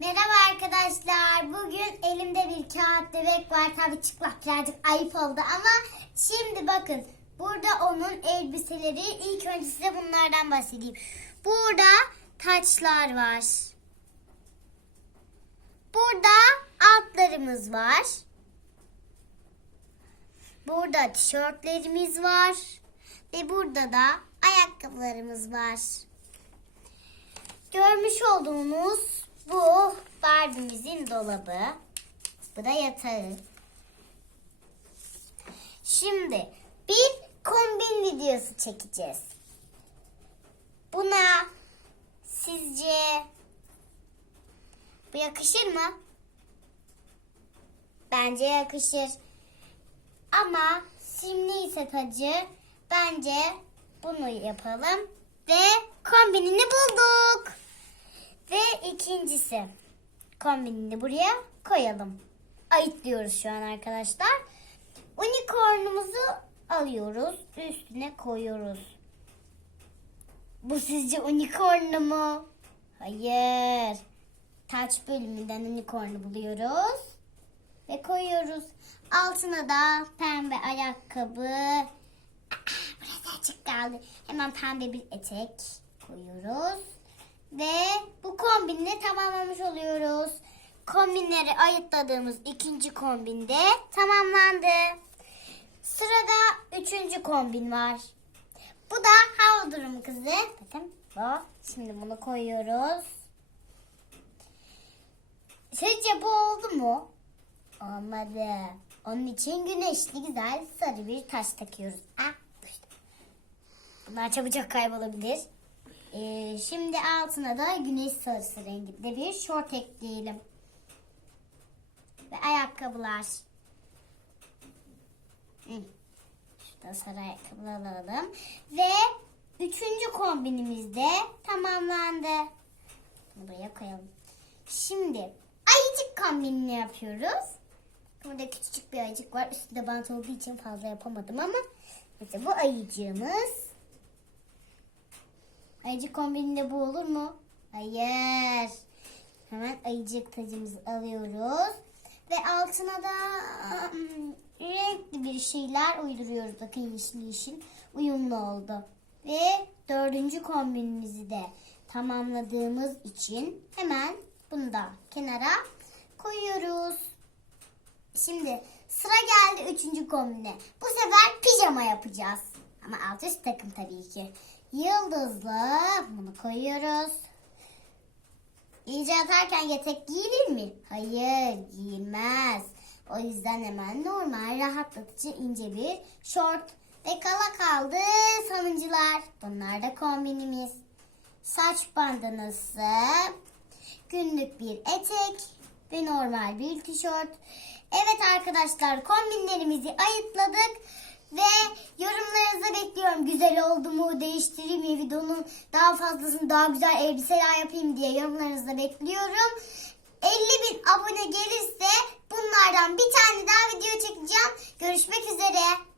Merhaba arkadaşlar. Bugün elimde bir kağıt bebek var. Tabii çıplak birazcık ayıp oldu ama şimdi bakın. Burada onun elbiseleri. İlk önce size bunlardan bahsedeyim. Burada taçlar var. Burada altlarımız var. Burada tişörtlerimiz var. Ve burada da ayakkabılarımız var. Görmüş olduğunuz bu Barbie'mizin dolabı. Bu da yatağı. Şimdi bir kombin videosu çekeceğiz. Buna sizce bu yakışır mı? Bence yakışır. Ama şimdi ise tacı bence bunu yapalım ve kombinini bulduk. Ve ikincisi kombinini buraya koyalım. Ayıtlıyoruz şu an arkadaşlar. Unicornumuzu alıyoruz. Üstüne koyuyoruz. Bu sizce unicorn mu? Hayır. Taç bölümünden unicorn'u buluyoruz. Ve koyuyoruz. Altına da pembe ayakkabı. Burası açık kaldı. Hemen pembe bir etek koyuyoruz. Ve kombinle tamamlamış oluyoruz. Kombinleri ayıtladığımız ikinci kombinde tamamlandı. Sırada üçüncü kombin var. Bu da hava durumu kızı. Bakın bu. Şimdi bunu koyuyoruz. Sizce bu oldu mu? Olmadı. Onun için güneşli güzel sarı bir taş takıyoruz. Ah, düştü. Bunlar çabucak kaybolabilir. Ee, şimdi altına da güneş sarısı renginde bir şort ekleyelim. Ve ayakkabılar. Şurada sarı ayakkabılar alalım. Ve üçüncü kombinimiz de tamamlandı. Buraya koyalım. Şimdi ayıcık kombinini yapıyoruz. Burada küçücük bir ayıcık var. Üstünde bant olduğu için fazla yapamadım ama işte bu ayıcığımız. Ayıcık kombininde bu olur mu? Hayır. Hemen ayıcık tacımızı alıyoruz. Ve altına da ım, renkli bir şeyler uyduruyoruz. Bakın yeşil yeşil uyumlu oldu. Ve dördüncü kombinimizi de tamamladığımız için hemen bunu da kenara koyuyoruz. Şimdi sıra geldi üçüncü kombine. Bu sefer pijama yapacağız. Ama alt üst takım tabii ki. Yıldızlı bunu koyuyoruz. İyice atarken yatak giyilir mi? Hayır giyilmez. O yüzden hemen normal rahatlatıcı ince bir şort. Ve kala kaldı sanıcılar. Bunlar da kombinimiz. Saç bandanası, günlük bir etek ve normal bir tişört. Evet arkadaşlar kombinlerimizi ayıtladık ve yorumlarınızı bekliyorum. Güzel oldu değiştireyim mi videonun daha fazlasını daha güzel elbiseler yapayım diye yorumlarınızı bekliyorum. 50 bin abone gelirse bunlardan bir tane daha video çekeceğim. Görüşmek üzere.